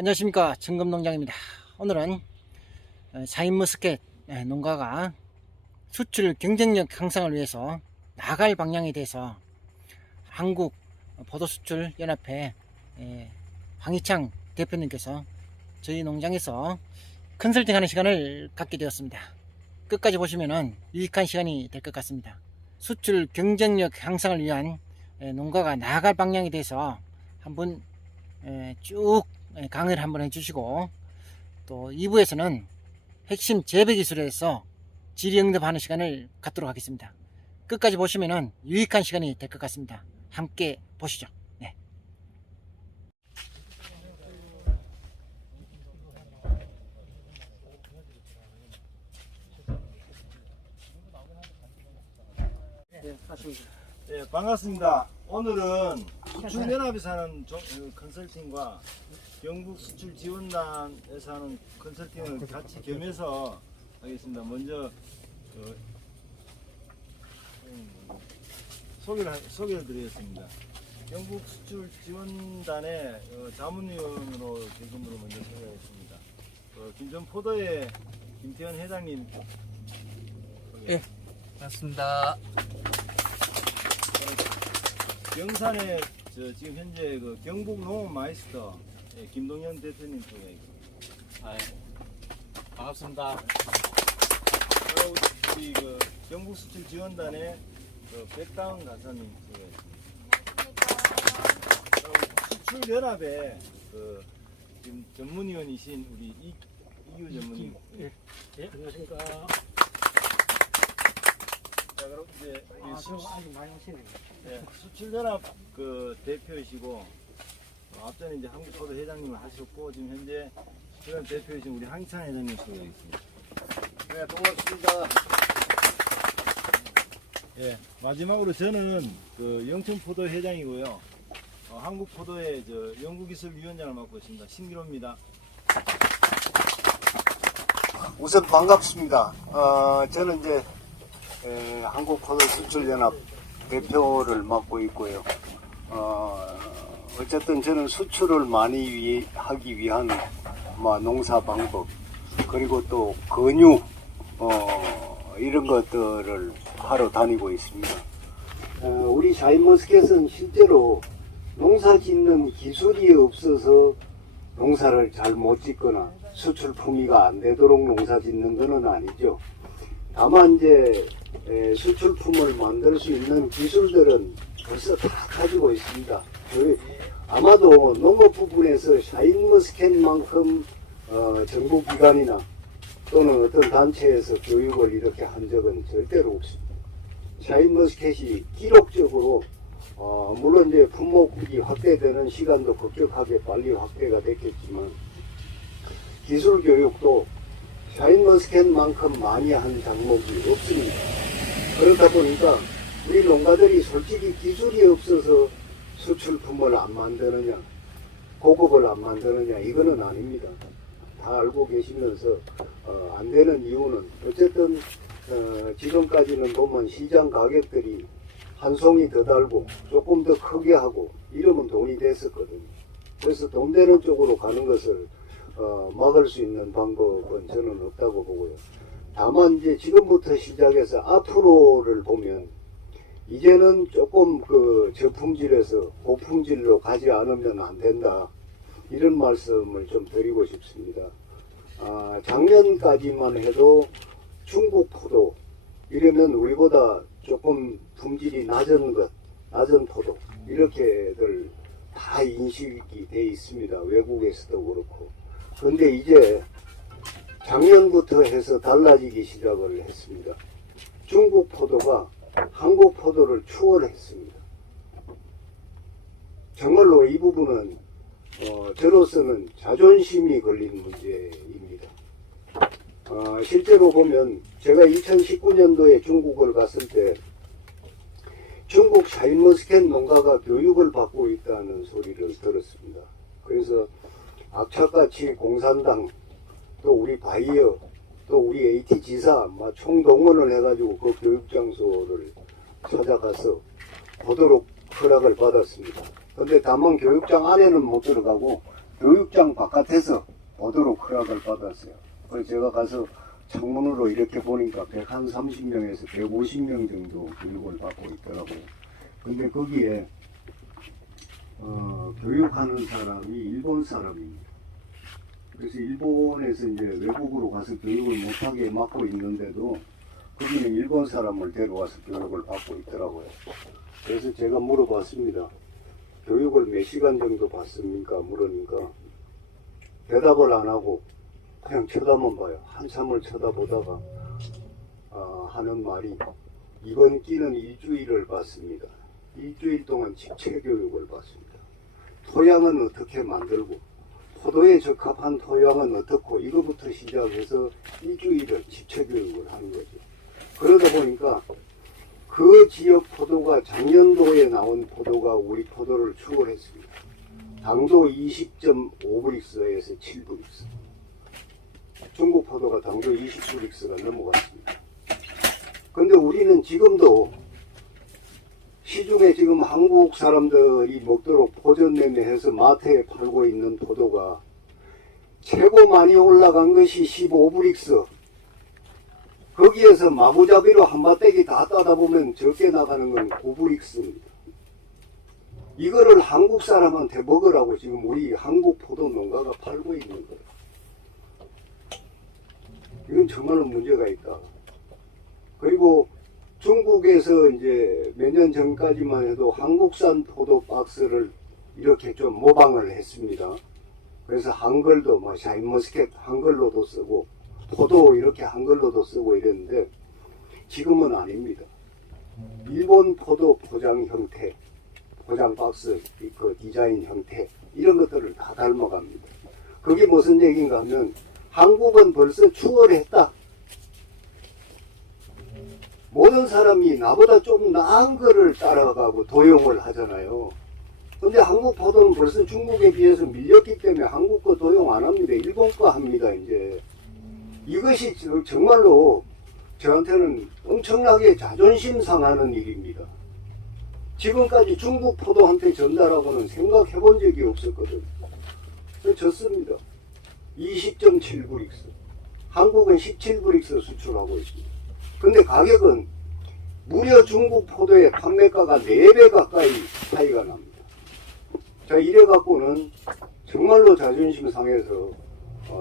안녕하십니까, 정금농장입니다. 오늘은 샤인머스켓 농가가 수출 경쟁력 향상을 위해서 나갈 방향에 대해서 한국 포도수출연합회 황희창 대표님께서 저희 농장에서 컨설팅하는 시간을 갖게 되었습니다. 끝까지 보시면 유익한 시간이 될 것 같습니다. 수출 경쟁력 향상을 위한 농가가 나갈 방향에 대해서 한번 쭉 강의를 한번 해주시고, 또 2부에서는 핵심 재배 기술에서 질의응답하는 시간을 갖도록 하겠습니다. 끝까지 보시면 유익한 시간이 될 것 같습니다. 함께 보시죠. 네. 네, 맞습니다. 네, 반갑습니다. 오늘은 수출연합에서 하는 컨설팅과 경북수출지원단에서 하는 컨설팅을 같이 겸해서 하겠습니다. 먼저 소개를 드리겠습니다. 경북수출지원단의 자문위원으로 대금으로 먼저 소개하겠습니다. 김전포도의 김태현 회장님. 예, 맞습니다. 영산의 지금 현재 경북농업 마이스터 김동현 대표님 소개. 반갑습니다. 우리 경북수출지원단의 백다운 간사님 소개하겠습니다. 수출연합의 지금 전문위원이신 우리 이규 전문위원. 예, 안녕하십니까. 자, 그럼 이제 아주 많이 오시네요. 네, 수출연합 대표이시고, 앞전에 이제 한국포도 회장님을 하셨고, 지금 현재 수출연합 대표이신 우리 황희찬 회장님 소개하겠습니다. 네, 고맙습니다. 예, 마지막으로 저는 영천포도 회장이고요. 한국포도의 연구기술위원장을 맡고 있습니다. 신기로입니다. 우선 반갑습니다. 저는 이제 한국포도수출연합 대표를 맡고 있고요. 어쨌든 저는 수출을 많이 하기 위한 농사 방법, 그리고 또 권유 이런 것들을 하러 다니고 있습니다. 우리 샤인머스켓은 실제로 농사 짓는 기술이 없어서 농사를 잘 못 짓거나 수출 품위가 안 되도록 농사 짓는 것은 아니죠. 다만 이제 수출품을 만들 수 있는 기술들은 벌써 다 가지고 있습니다. 아마도 농업 부분에서 샤인머스켓만큼 정부기관이나 또는 어떤 단체에서 교육을 이렇게 한 적은 절대로 없습니다. 샤인머스켓이 기록적으로 물론 이제 품목이 확대되는 시간도 급격하게 빨리 확대가 됐겠지만, 기술 교육도 샤인머스켓만큼 많이 한 작목이 없습니다. 그렇다 보니까 우리 농가들이 솔직히 기술이 없어서 수출품을 안 만드느냐, 고급을 안 만드느냐, 이거는 아닙니다. 다 알고 계시면서 안 되는 이유는, 어쨌든 지금까지는 보면 시장 가격들이 한 송이 더 달고 조금 더 크게 하고 이러면 돈이 됐었거든요. 그래서 돈 되는 쪽으로 가는 것을 막을 수 있는 방법은 저는 없다고 보고요. 다만 이제 지금부터 시작해서 앞으로를 보면, 이제는 조금 저품질에서 고품질로 가지 않으면 안 된다, 이런 말씀을 좀 드리고 싶습니다. 작년까지만 해도 중국 포도 이러면 우리보다 조금 품질이 낮은 포도, 이렇게들 다 인식이 돼 있습니다. 외국에서도 그렇고. 그런데 이제 작년부터 해서 달라지기 시작을 했습니다. 중국 포도가 한국 포도를 추월했습니다. 정말로 이 부분은 저로서는 자존심이 걸린 문제입니다. 실제로 보면 제가 2019년도에 중국을 갔을 때 중국 샤인머스켓 농가가 교육을 받고 있다는 소리를 들었습니다. 그래서 악착같이 공산당, 또 우리 바이어, 또 우리 AT지사 총동원을 해가지고 그 교육장소를 찾아가서 보도록 허락을 받았습니다. 근데 다만 교육장 안에는 못 들어가고 교육장 바깥에서 보도록 허락을 받았어요. 그래서 제가 가서 창문으로 이렇게 보니까 130명에서 150명 정도 교육을 받고 있더라고요. 근데 거기에 교육하는 사람이 일본 사람입니다. 그래서 일본에서 이제 외국으로 가서 교육을 못하게 막고 있는데도 거기는 일본 사람을 데려와서 교육을 받고 있더라고요. 그래서 제가 물어봤습니다. 교육을 몇 시간 정도 받습니까? 물으니까 대답을 안 하고 그냥 쳐다만 봐요. 한참을 쳐다보다가 하는 말이 이번 끼는 일주일을 받습니다. 일주일 동안 집체 교육을 받습니다. 토양은 어떻게 만들고 포도에 적합한 토양은 어떻고 이거부터 시작해서 일주일을 집체 교육을 하는 거죠. 그러다 보니까 그 지역 포도가 작년도에 나온 포도가 우리 포도를 추월했습니다. 당도 20.5브릭스에서 7브릭스. 중국 포도가 당도 20브릭스가 넘어갔습니다. 근데 우리는 지금도 시중에 지금 한국 사람들이 먹도록 포전매매해서 마트에 팔고 있는 포도가 최고 많이 올라간 것이 15브릭스. 거기에서 마구잡이로 한 바떼기 다 따다 보면 적게 나가는 건 9브릭스입니다. 이거를 한국 사람한테 먹으라고 지금 우리 한국 포도 농가가 팔고 있는 거예요. 이건 정말로 문제가 있다. 그리고 중국에서 이제 몇 년 전까지만 해도 한국산 포도 박스를 이렇게 좀 모방을 했습니다. 그래서 한글도 뭐 샤인머스켓 한글로도 쓰고 포도 이렇게 한글로도 쓰고 이랬는데 지금은 아닙니다. 일본 포도 포장 형태, 포장 박스 그 디자인 형태 이런 것들을 다 닮아갑니다. 그게 무슨 얘기인가 하면 한국은 벌써 추월했다. 모든 사람이 나보다 좀 나은 거를 따라가고 도용을 하잖아요. 근데 한국 포도는 벌써 중국에 비해서 밀렸기 때문에 한국 거 도용 안 합니다. 일본 거 합니다, 이제. 이것이 정말로 저한테는 엄청나게 자존심 상하는 일입니다. 지금까지 중국 포도한테 전달하고는 생각해 본 적이 없었거든요. 졌습니다. 20.7브릭스. 한국은 17브릭스 수출하고 있습니다. 근데 가격은 무려 중국 포도의 판매가가 4배 가까이 차이가 납니다. 자, 이래갖고는 정말로 자존심 상해서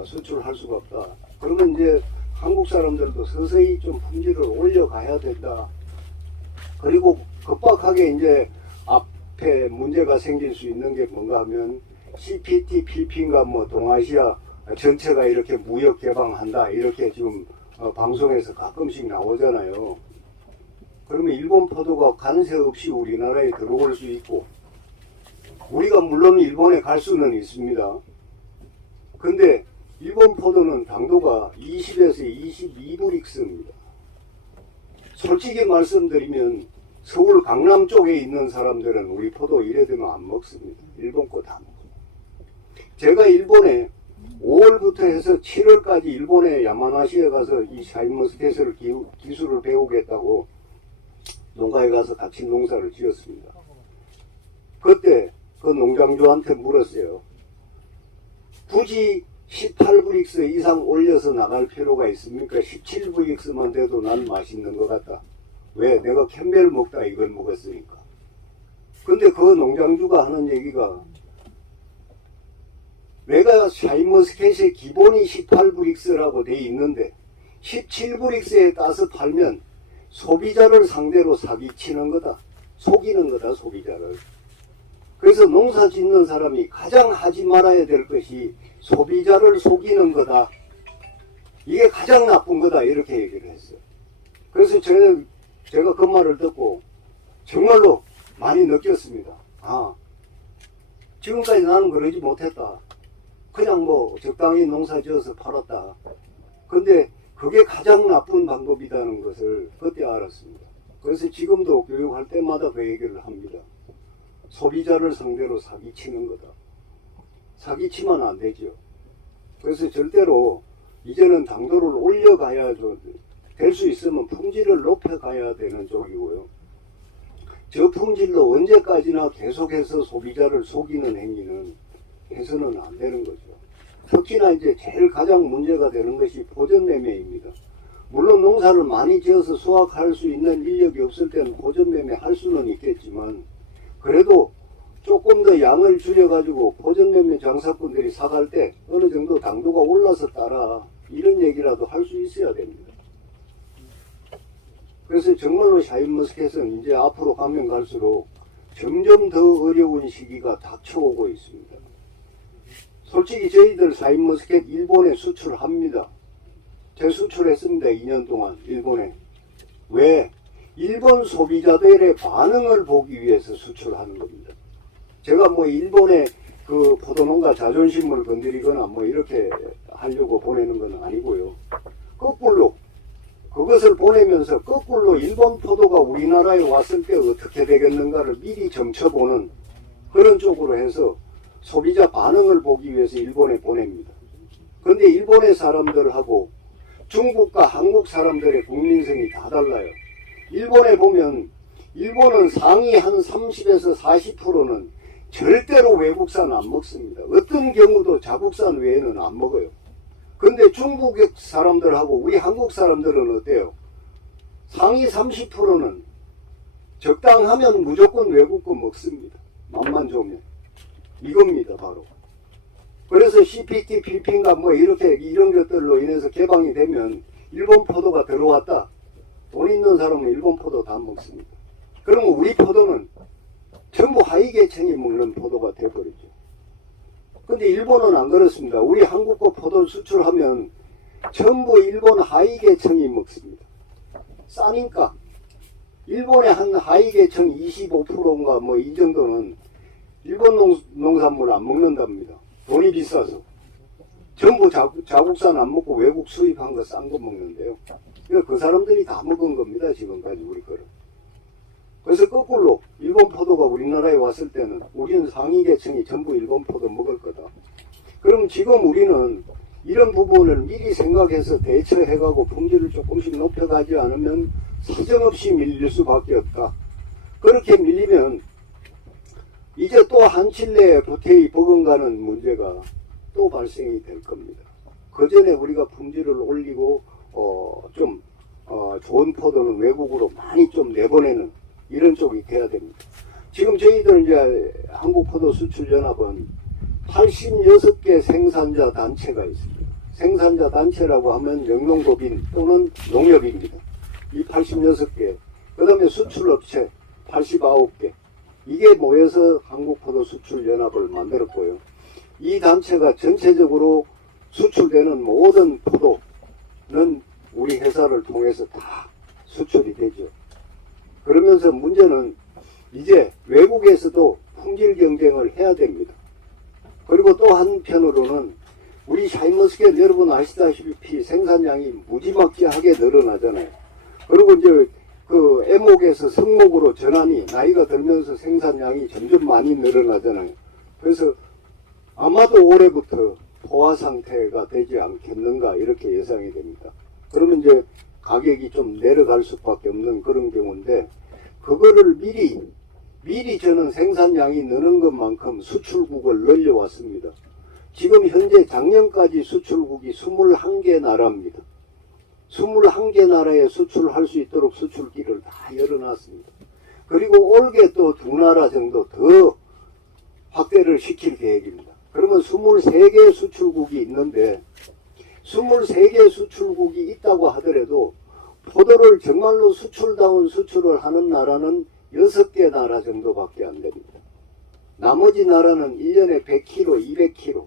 수출할 수가 없다. 그러면 이제 한국 사람들도 서서히 좀 품질을 올려가야 된다. 그리고 급박하게 이제 앞에 문제가 생길 수 있는 게 뭔가 하면 CPTPP인가 뭐 동아시아 전체가 이렇게 무역 개방한다. 이렇게 지금 방송에서 가끔씩 나오잖아요. 그러면 일본 포도가 관세 없이 우리나라에 들어올 수 있고 우리가 물론 일본에 갈 수는 있습니다. 근데 일본 포도는 당도가 20에서 22브릭스입니다. 솔직히 말씀드리면 서울 강남 쪽에 있는 사람들은 우리 포도 이래 되면 안 먹습니다. 일본 거 다 먹어요. 제가 일본에 5월부터 해서 7월까지 일본의 야마나시에 가서 이 샤인머스켓을 기술을 배우겠다고 농가에 가서 같이 농사를 지었습니다. 그때 그 농장주한테 물었어요. 굳이 18브릭스 이상 올려서 나갈 필요가 있습니까? 17브릭스만 돼도 난 맛있는 것 같다. 왜? 내가 캠벨 먹다 이걸 먹었으니까. 근데 그 농장주가 하는 얘기가 내가 샤인머스켓의 기본이 18브릭스라고 돼 있는데 17브릭스에 따서 팔면 소비자를 상대로 사기치는 거다. 속이는 거다, 소비자를. 그래서 농사 짓는 사람이 가장 하지 말아야 될 것이 소비자를 속이는 거다. 이게 가장 나쁜 거다. 이렇게 얘기를 했어요. 그래서 제가 그 말을 듣고 정말로 많이 느꼈습니다. 아, 지금까지 나는 그러지 못했다. 그냥 뭐 적당히 농사 지어서 팔았다. 근데 그게 가장 나쁜 방법이라는 것을 그때 알았습니다. 그래서 지금도 교육할 때마다 그 얘기를 합니다. 소비자를 상대로 사기치는 거다. 사기치면 안 되죠. 그래서 절대로 이제는 당도를 올려가야죠. 될 수 있으면 품질을 높여가야 되는 쪽이고요. 저 품질로 언제까지나 계속해서 소비자를 속이는 행위는 해서는 안 되는 거죠. 특히나 이제 제일 가장 문제가 되는 것이 보전매매입니다. 물론 농사를 많이 지어서 수확할 수 있는 인력이 없을 때는 보전매매 할 수는 있겠지만, 그래도 조금 더 양을 줄여가지고 보전매매 장사꾼들이 사갈 때 어느 정도 당도가 올라서 따라, 이런 얘기라도 할 수 있어야 됩니다. 그래서 정말로 샤인머스켓은 이제 앞으로 가면 갈수록 점점 더 어려운 시기가 닥쳐오고 있습니다. 솔직히 저희들 샤인머스켓 일본에 수출합니다. 제 수출했습니다. 2년 동안 일본에. 왜? 일본 소비자들의 반응을 보기 위해서 수출하는 겁니다. 제가 뭐 일본의 그 포도농가 자존심을 건드리거나 뭐 이렇게 하려고 보내는 건 아니고요. 거꾸로 그것을 보내면서 거꾸로 일본 포도가 우리나라에 왔을 때 어떻게 되겠는가를 미리 점쳐보는 그런 쪽으로 해서 소비자 반응을 보기 위해서 일본에 보냅니다. 그런데 일본의 사람들하고 중국과 한국 사람들의 국민성이 다 달라요. 일본에 보면 일본은 상위 한 30에서 40%는 절대로 외국산 안 먹습니다. 어떤 경우도 자국산 외에는 안 먹어요. 근데 중국 사람들하고 우리 한국 사람들은 어때요? 상위 30%는 적당하면 무조건 외국 거 먹습니다. 맛만 좋으면. 이겁니다, 바로. 그래서 CPT, 필핑가 뭐 이렇게 이런 것들로 인해서 개방이 되면 일본 포도가 들어왔다. 돈 있는 사람은 일본 포도 다 먹습니다. 그러면 우리 포도는 전부 하위계층이 먹는 포도가 돼버리죠. 근데 일본은 안 그렇습니다. 우리 한국 거 포도 수출하면 전부 일본 하위계층이 먹습니다. 싸니까. 일본의 한 하위계층 25%인가 뭐 이 정도는 일본 농산물 안 먹는답니다. 돈이 비싸서. 전부 자국산 안 먹고 외국 수입한 거 싼 거 먹는데요. 그러니까 그 사람들이 다 먹은 겁니다. 지금까지 우리 거를. 그래서 거꾸로 일본 포도가 우리나라에 왔을 때는 우리는 상위 계층이 전부 일본 포도 먹을 거다. 그럼 지금 우리는 이런 부분을 미리 생각해서 대처해가고 품질을 조금씩 높여가지 않으면 사정없이 밀릴 수밖에 없다. 그렇게 밀리면 이제 또 한칠레 FTA 버금가는 문제가 또 발생이 될 겁니다. 그 전에 우리가 품질을 올리고 좋은 포도는 외국으로 많이 좀 내보내는 이런 쪽이 돼야 됩니다. 지금 저희들 이제 한국포도수출연합은 86개 생산자 단체가 있습니다. 생산자 단체라고 하면 영농법인 또는 농협입니다. 이 86개. 그 다음에 수출업체 89개. 이게 모여서 한국포도수출연합을 만들었고요. 이 단체가 전체적으로 수출되는 모든 포도는 우리 회사를 통해서 다 수출이 되죠. 그러면서 문제는 이제 외국에서도 품질 경쟁을 해야 됩니다. 그리고 또 한편으로는 우리 샤인머스켓 여러분 아시다시피 생산량이 무지막지하게 늘어나잖아요. 그리고 이제 그 애목에서 성목으로 전환이 나이가 들면서 생산량이 점점 많이 늘어나잖아요. 그래서 아마도 올해부터 포화 상태가 되지 않겠는가 이렇게 예상이 됩니다. 그러면 이제 가격이 좀 내려갈 수밖에 없는 그런 경우인데 그거를 미리 저는 생산량이 느는 것만큼 수출국을 늘려왔습니다. 지금 현재 작년까지 수출국이 21개 나라입니다. 21개 나라에 수출할 수 있도록 수출기를 다 열어놨습니다. 그리고 올게 또 2나라 정도 더 확대를 시킬 계획입니다. 그러면 23개 수출국이 있는데 23개 수출국이 있다고 하더라도 포도를 정말로 수출다운 수출을 하는 나라는 6개 나라 정도밖에 안 됩니다. 나머지 나라는 1년에 100kg, 200kg.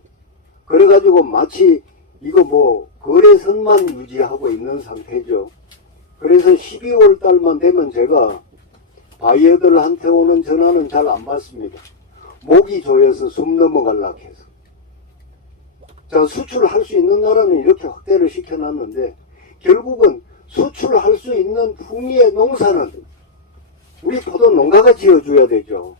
그래가지고 마치 이거 뭐 거래선만 유지하고 있는 상태죠. 그래서 12월 달만 되면 제가 바이어들한테 오는 전화는 잘 안 받습니다. 목이 조여서 숨 넘어가려고 해서. 자, 수출할 수 있는 나라는 이렇게 확대를 시켜놨는데 결국은 수출할 수 있는 품위의 농사는 우리 포도 농가가 지어줘야 되죠.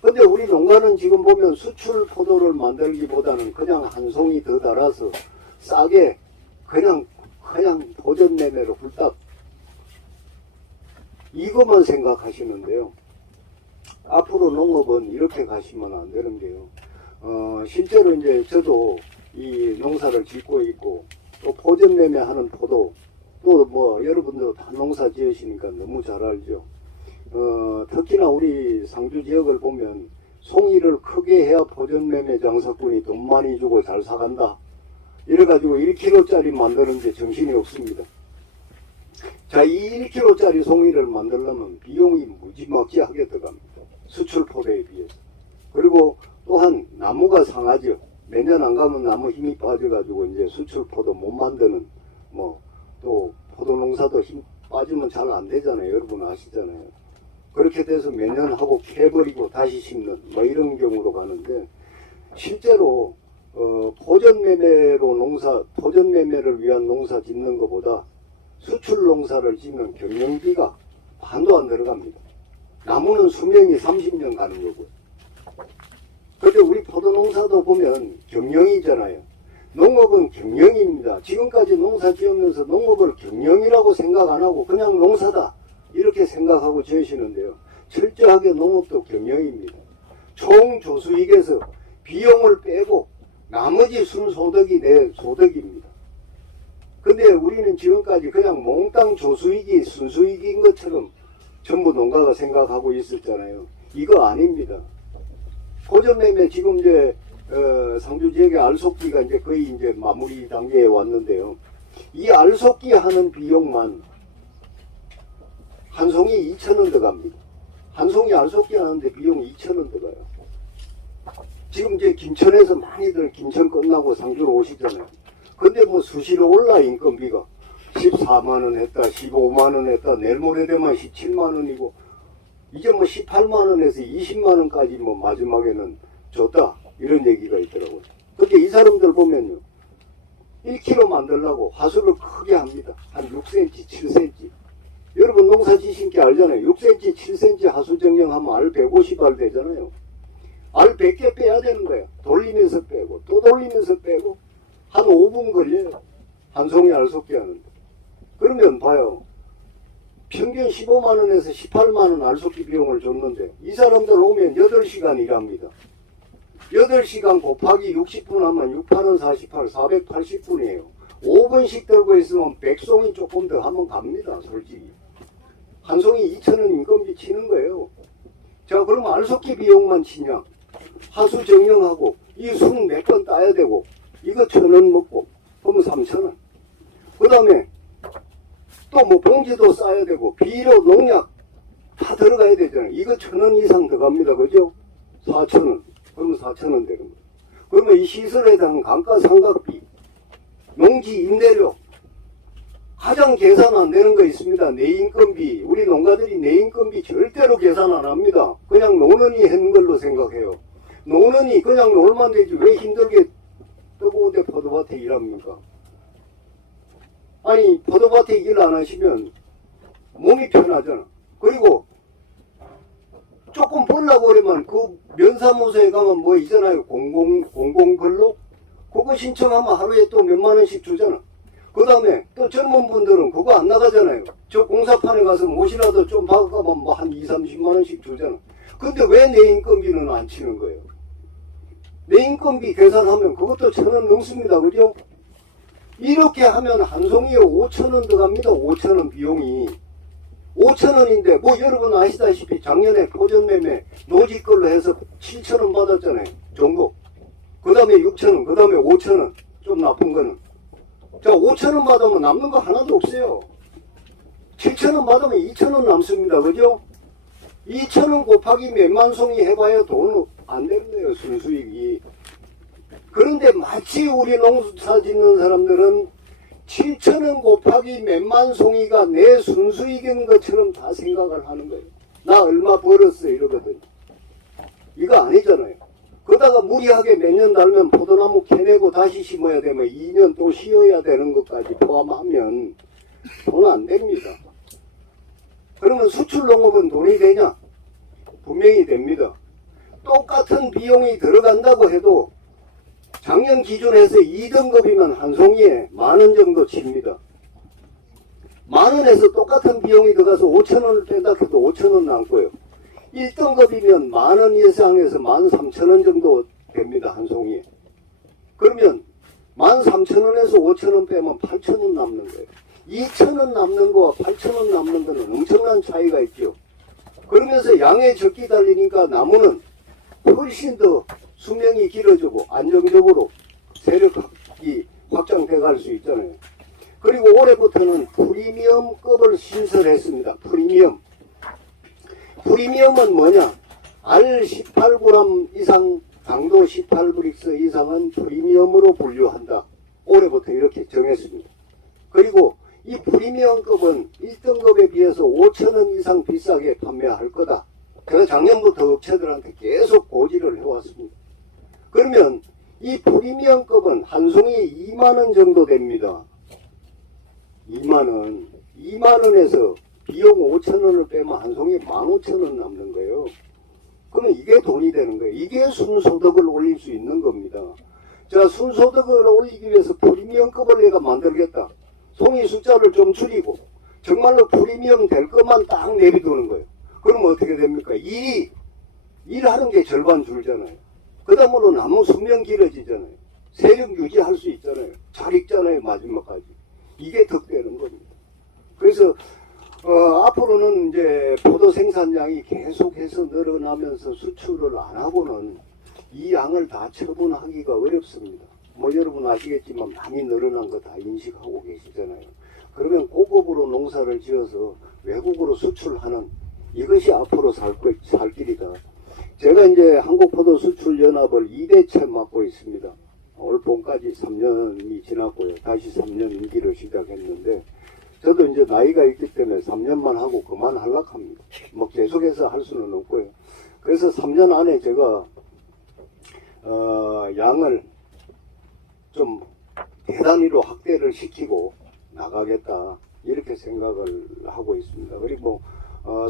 근데 우리 농가는 지금 보면 수출 포도를 만들기보다는 그냥 한 송이 더 달아서 싸게 그냥 보전 매매로 훌딱 이것만 생각하시는데요. 앞으로 농업은 이렇게 가시면 안 되는 게요. 실제로 이제 저도 이 농사를 짓고 있고 또 포전 매매하는 포도 또 뭐 여러분도 다 농사 지으시니까 너무 잘 알죠. 특히나 우리 상주 지역을 보면 송이를 크게 해야 포전 매매 장사꾼이 돈 많이 주고 잘 사간다. 이래가지고 1kg짜리 만드는데 정신이 없습니다. 자, 이 1kg짜리 송이를 만들려면 비용이 무지막지하게 들어갑니다. 수출 포대에 비해서. 그리고 또한 나무가 상하죠. 매년 안 가면 나무 힘이 빠져가지고 이제 수출 포도 못 만드는 또 포도 농사도 힘 빠지면 잘 안 되잖아요. 여러분 아시잖아요. 그렇게 돼서 매년 하고 캐버리고 다시 심는 이런 경우로 가는데 실제로 포전 매매를 위한 농사 짓는 것보다 수출 농사를 짓는 경영비가 반도 안 들어갑니다. 나무는 수명이 30년 가는 거고요. 근데 우리 포도 농사도 보면 경영이잖아요. 농업은 경영입니다. 지금까지 농사 지으면서 농업을 경영이라고 생각 안 하고 그냥 농사다 이렇게 생각하고 지으시는데요. 철저하게 농업도 경영입니다. 총 조수익에서 비용을 빼고 나머지 순소득이 내 소득입니다. 근데 우리는 지금까지 그냥 몽땅 조수익이 순수익인 것처럼 전부 농가가 생각하고 있었잖아요. 이거 아닙니다. 포전 매매 지금 이제 상주 지역의 알속기가 이제 거의 이제 마무리 단계에 왔는데요. 이 알속기 하는 비용만 한 송이 2,000원 들어갑니다. 한 송이 알속기 하는데 비용이 2,000원 들어가요. 지금 이제 김천에서 많이들 김천 끝나고 상주로 오시잖아요. 근데 뭐 수시로 올라 인건비가 14만원 했다, 15만원 했다, 내일 모레 되면 17만원이고 이제 뭐 18만원에서 20만원까지 뭐 마지막에는 줬다 이런 얘기가 있더라고요. 근데 이 사람들 보면요 1kg 만들려고 화수를 크게 합니다. 한 6cm, 7cm. 여러분 농사 지신 게 알잖아요. 6cm, 7cm 하수 정령하면 알 150알 되잖아요. 알 100개 빼야 되는 거예요. 돌리면서 빼고 또 돌리면서 빼고 한 5분 걸려요. 한 송이 알속기 하는데. 그러면 봐요. 평균 15만원에서 18만원 알속기 비용을 줬는데 이 사람들 오면 8시간 일합니다. 8시간 곱하기 60분 하면 6, 8은 48, 480분이에요. 5분씩 들고 있으면 100송이 조금 더 하면 갑니다. 솔직히. 한 송이 2,000원 인건비 치는 거예요. 자, 그러면 알속기 비용만 치냐? 하수 정령하고 이 순 몇 번 따야 되고 이거 1,000원 먹고 그러면 3,000원. 그 다음에 또 뭐 봉지도 싸야 되고 비료, 농약 다 들어가야 되잖아요. 이거 1,000원 이상 들어갑니다. 그죠? 4,000원. 그러면 4,000원 되는 거예요. 그러면 이 시설에 대한 감가상각비, 농지 임대료 가장 계산 안 되는 거 있습니다. 내 인건비. 우리 농가들이 내 인건비 절대로 계산 안 합니다. 그냥 노는이 하는 걸로 생각해요. 노는이 그냥 놀면 되지 왜 힘들게 뜨거운데 포도밭에 일합니까? 아니 포도밭에 일 안 하시면 몸이 편하잖아. 그리고 조금 벌라고 그러면 그 면사무소에 가면 뭐 있잖아요. 공공근로? 그거 신청하면 하루에 또 몇만 원씩 주잖아. 그 다음에 또 젊은 분들은 그거 안 나가잖아요. 저 공사판에 가서 못이라도 좀 박아가면 뭐 한 2, 30만 원씩 주잖아. 근데 왜 내 인건비는 안 치는 거예요? 내 인건비 계산하면 그것도 1,000원 넘습니다. 그죠? 이렇게 하면 한 송이에 5,000원 들어갑니다. 5,000원 비용이. 5,000원인데 뭐 여러분 아시다시피 작년에 포전매매 노지 걸로 해서 7,000원 받았잖아요. 종목. 그 다음에 6,000원, 그 다음에 5,000원. 좀 나쁜 거는. 자, 5,000원 받으면 남는 거 하나도 없어요. 7,000원 받으면 2,000원 남습니다. 그죠? 2,000원 곱하기 몇만 송이 해봐야 돈 안 되는데요. 순수익이. 그런데 마치 우리 농사 짓는 사람들은 7,000원 곱하기 몇만 송이가 내 순수익인 것처럼 다 생각을 하는 거예요. 나 얼마 벌었어 이러거든. 이거 아니잖아요. 그러다가 무리하게 몇 년 달면 포도나무 캐내고 다시 심어야 되면 2년 또 쉬어야 되는 것까지 포함하면 돈 안 됩니다. 그러면 수출 농업은 돈이 되냐? 분명히 됩니다. 똑같은 비용이 들어간다고 해도 작년 기준에서 2등급이면 한 송이에 10,000원 정도 칩니다. 10,000원에서 똑같은 비용이 들어가서 5,000원을 뺀다 해도 5,000원 남고요. 1등급이면 10,000원 이상에서 13,000원 정도 됩니다. 한 송이에. 그러면 13,000원에서 5,000원 빼면 8,000원 남는 거예요. 2,000원 남는 거와 8,000원 남는 거는 엄청난 차이가 있죠. 그러면서 양의 적기 달리니까 나무는 훨씬 더 수명이 길어지고 안정적으로 세력이 확장돼 갈 수 있잖아요. 그리고 올해부터는 프리미엄급을 신설했습니다. 프리미엄은 뭐냐? 알 18g 이상, 당도 18브릭스 이상은 프리미엄으로 분류한다. 올해부터 이렇게 정했습니다. 그리고 이 프리미엄급은 1등급에 비해서 5,000원 이상 비싸게 판매할 거다. 제가 작년부터 업체들한테 계속 고지를 해왔습니다. 그러면 이 프리미엄급은 한 송이에 2만원 정도 됩니다. 2만원. 2만원에서 비용 5,000원을 빼면 한 송이에 15,000원 남는 거예요. 그러면 이게 돈이 되는 거예요. 이게 순소득을 올릴 수 있는 겁니다. 자, 순소득을 올리기 위해서 프리미엄급을 내가 만들겠다. 송이 숫자를 좀 줄이고 정말로 프리미엄 될 것만 딱 내비두는 거예요. 그러면 어떻게 됩니까? 일하는 게 절반 줄잖아요. 그 다음으로 나무 수명 길어지잖아요. 세력 유지할 수 있잖아요. 잘 익잖아요. 마지막까지. 이게 득되는 겁니다. 그래서 앞으로는 이제 포도 생산량이 계속해서 늘어나면서 수출을 안 하고는 이 양을 다 처분하기가 어렵습니다. 뭐 여러분 아시겠지만 많이 늘어난 거 다 인식하고 계시잖아요. 그러면 고급으로 농사를 지어서 외국으로 수출하는 이것이 앞으로 살 길이다. 제가 이제 한국포도수출연합을 2대째 맡고 있습니다. 올 봄까지 3년이 지났고요. 다시 3년 임기를 시작했는데 저도 이제 나이가 있기 때문에 3년만 하고 그만하려고 합니다. 뭐 계속해서 할 수는 없고요. 그래서 3년 안에 제가 양을 좀 대단위로 확대를 시키고 나가겠다 이렇게 생각을 하고 있습니다. 그리고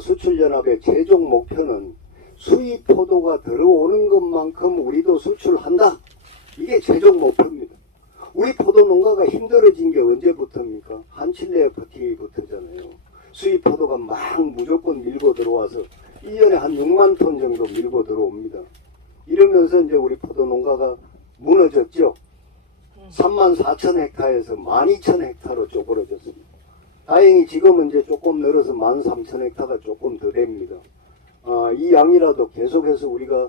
수출연합의 최종 목표는 수입 포도가 들어오는 것만큼 우리도 수출한다. 이게 최종 목표입니다. 우리 포도 농가가 힘들어진 게 언제부터입니까? 한칠레 버티기부터잖아요. 수입 포도가 막 무조건 밀고 들어와서 1년에 한 6만 톤 정도 밀고 들어옵니다. 이러면서 이제 우리 포도 농가가 무너졌죠. 34,000헥타에서 12,000헥타로 쪼그러졌습니다. 다행히 지금은 이제 조금 늘어서 13,000헥타가 조금 더 됩니다. 이 양이라도 계속해서 우리가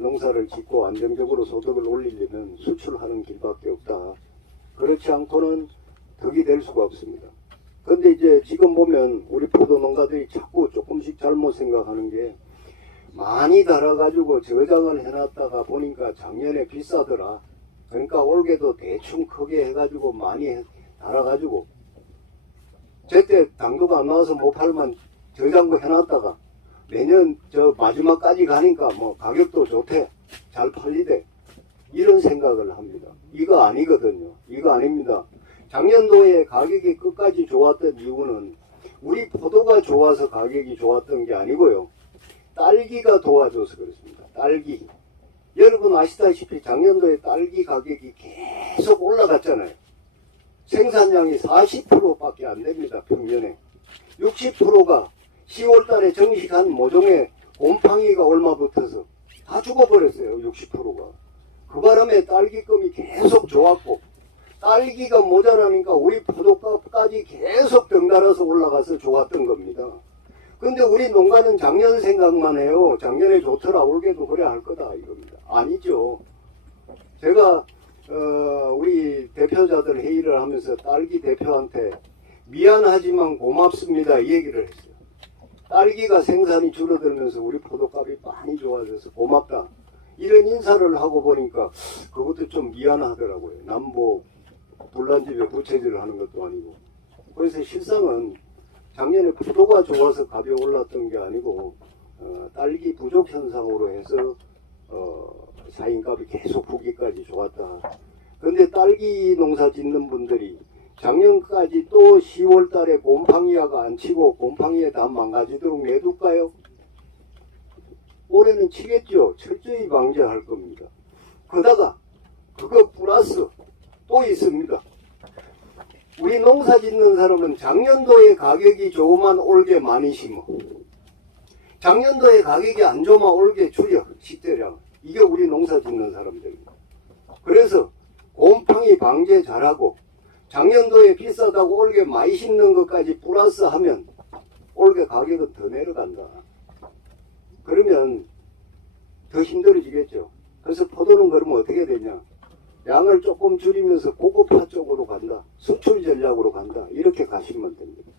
농사를 짓고 안정적으로 소득을 올리려면 수출하는 길밖에 없다. 그렇지 않고는 덕이 될 수가 없습니다. 근데 이제 지금 보면 우리 포도 농가들이 자꾸 조금씩 잘못 생각하는 게 많이 달아가지고 저장을 해놨다가 보니까 작년에 비싸더라. 그러니까 올해도 대충 크게 해가지고 많이 달아가지고 제때 당도가 안 나와서 못 팔면 저장고 해놨다가 내년 저 마지막까지 가니까 뭐 가격도 좋대. 잘 팔리대. 이런 생각을 합니다. 이거 아니거든요. 이거 아닙니다. 작년도에 가격이 끝까지 좋았던 이유는 우리 포도가 좋아서 가격이 좋았던 게 아니고요. 딸기가 도와줘서 그렇습니다. 딸기. 여러분 아시다시피 작년도에 딸기 가격이 계속 올라갔잖아요. 생산량이 40%밖에 안 됩니다. 평년에. 60%가 10월 달에 정식한 모종에 곰팡이가 얼마 붙어서 다 죽어버렸어요. 60%가. 그 바람에 딸기금이 계속 좋았고 딸기가 모자라니까 우리 포도값까지 계속 덩달아서 올라가서 좋았던 겁니다. 근데 우리 농가는 작년 생각만 해요. 작년에 좋더라. 올해도 그래 할 거다. 이겁니다. 아니죠. 제가 우리 대표자들 회의를 하면서 딸기 대표한테 미안하지만 고맙습니다. 이 얘기를 했어요. 딸기가 생산이 줄어들면서 우리 포도값이 많이 좋아져서 고맙다. 이런 인사를 하고 보니까 그것도 좀 미안하더라고요. 남보 불난집에 부채질을 하는 것도 아니고. 그래서 실상은 작년에 포도가 좋아서 값이 올랐던 게 아니고 딸기 부족 현상으로 해서 사인값이 계속 후기까지 좋았다. 근데 딸기 농사 짓는 분들이 작년까지 또 10월 달에 곰팡이야가 안 치고 곰팡이에 다 망가지도록 내둘까요? 올해는 치겠죠. 철저히 방지할 겁니다. 그러다가 그거 플러스 또 있습니다. 우리 농사 짓는 사람은 작년도에 가격이 좋으면 올게 많이 심어. 작년도에 가격이 안 좋으면 올게 줄여. 식재량. 이게 우리 농사 짓는 사람들입니다. 그래서 곰팡이 방제 잘하고 작년도에 비싸다고 올게 많이 심는 것까지 플러스 하면 올게 가격은 더 내려간다. 그러면 더 힘들어지겠죠. 그래서 포도는 그러면 어떻게 되냐. 양을 조금 줄이면서 고급화 쪽으로 간다. 수출 전략으로 간다. 이렇게 가시면 됩니다.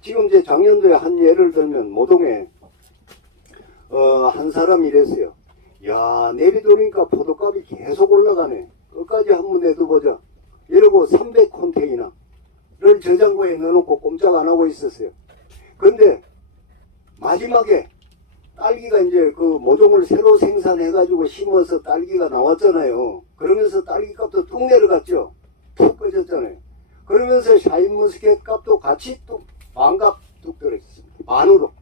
지금 이제 작년도에 한 예를 들면 모동에 한 사람이 이랬어요. 야, 내비두니까 포도값이 계속 올라가네. 끝까지 한번 내둬보자. 이러고 300컨테이너를 저장고에 넣어놓고 꼼짝 안 하고 있었어요. 근데 마지막에 딸기가 이제 그 모종을 새로 생산해가지고 심어서 딸기가 나왔잖아요. 그러면서 딸기 값도 뚝 내려갔죠. 툭 꺼졌잖아요. 그러면서 샤인머스켓 값도 같이 뚝 반값 뚝 떨어졌습니다. 반으로.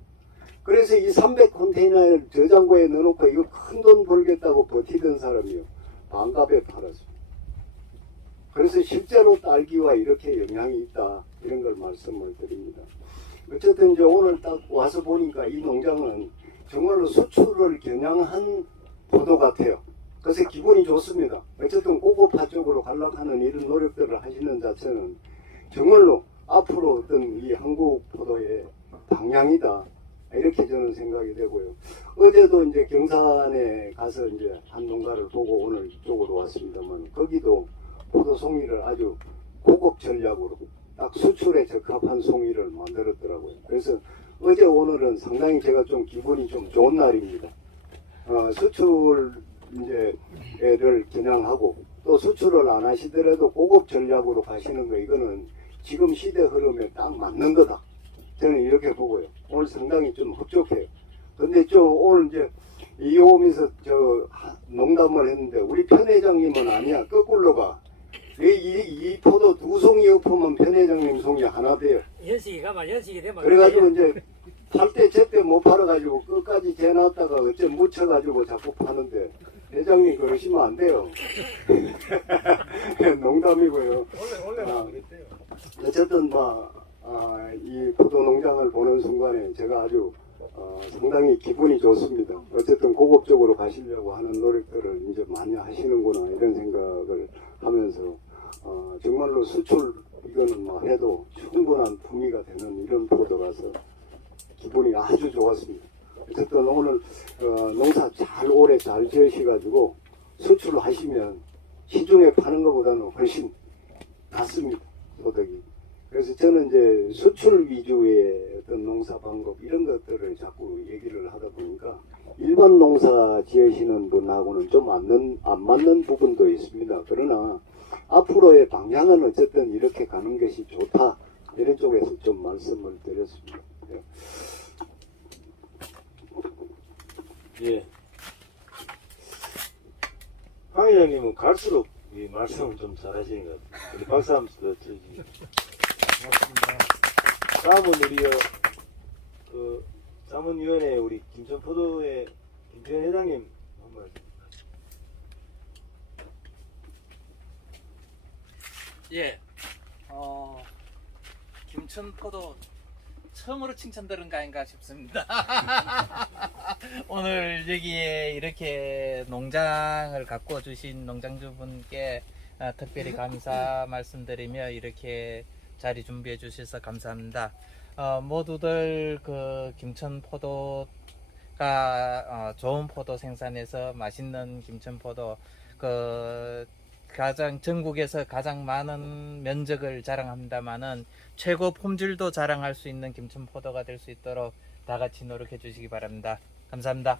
그래서 이 300컨테이너를 저장고에 넣어놓고 이거 큰 돈 벌겠다고 버티던 사람이요. 반값에 팔았습니다. 그래서 실제로 딸기와 이렇게 영향이 있다. 이런 걸 말씀을 드립니다. 어쨌든 이제 오늘 딱 와서 보니까 이 농장은 정말로 수출을 겨냥한 포도 같아요. 그래서 기분이 좋습니다. 어쨌든 고급화 쪽으로 가려하는 이런 노력들을 하시는 자체는 정말로 앞으로 어떤 이 한국 포도의 방향이다. 이렇게 저는 생각이 되고요. 어제도 이제 경산에 가서 이제 한 농가를 보고 오늘 이쪽으로 왔습니다만 거기도 포도 송이를 아주 고급 전략으로 딱 수출에 적합한 송이를 만들었더라고요. 그래서 어제 오늘은 상당히 제가 좀 기분이 좀 좋은 날입니다. 수출 이제를 겨냥하고 또 수출을 안 하시더라도 고급 전략으로 가시는 거 이거는 지금 시대 흐름에 딱 맞는 거다. 저는 이렇게 보고요. 오늘 상당히 좀 흡족해요. 근데 좀 오늘 이제 이 오면서 저 농담을 했는데 우리 편 회장님은 아니야. 거꾸로 가. 이 포도 두 송이 엎으면 편 회장님 송이 하나 돼요. 연식이 되면 그래가지고 이제 팔 때 제때 못 팔아가지고 끝까지 재놨다가 어째 묻혀가지고 자꾸 파는데 회장님 그러시면 안 돼요. 농담이고요. 원래는 그랬대요. 어쨌든 이 포도 농장을 보는 순간에 제가 아주 상당히 기분이 좋습니다. 어쨌든 고급적으로 가시려고 하는 노력들을 이제 많이 하시는구나 이런 생각을 하면서 정말로 수출 이거는 해도 충분한 품위가 되는 이런 포도라서 기분이 아주 좋았습니다. 어쨌든 오늘 농사 오래 잘 지으셔가지고 수출을 하시면 시중에 파는 것보다는 훨씬 낫습니다. 소득이. 그래서 저는 이제 수출 위주의 어떤 농사 방법 이런 것들을 자꾸 얘기를 하다 보니까 일반 농사 지으시는 분하고는 좀 안 맞는 부분도 있습니다. 그러나 앞으로의 방향은 어쨌든 이렇게 가는 것이 좋다. 이런 쪽에서 좀 말씀을 드렸습니다. 예. 황 회장님은 갈수록 이 말씀을 좀 잘하시는 것 같아요. 우리 박수 한번 쳐주시죠. 고맙습니다. 다음은 우리 그 자문위원회 우리 김천포도의 김태현 회장님 한번. 예. 김천포도 처음으로 칭찬 들은 거 아닌가 싶습니다. 오늘 여기에 이렇게 농장을 가꾸어 주신 농장주분께 특별히 감사 말씀드리며 이렇게 자리 준비해 주셔서 감사합니다. 모두들 그 김천포도가 좋은 포도 생산해서 맛있는 김천포도 가장 전국에서 가장 많은 면적을 자랑합니다만은 최고 품질도 자랑할 수 있는 김천포도가 될 수 있도록 다 같이 노력해 주시기 바랍니다. 감사합니다.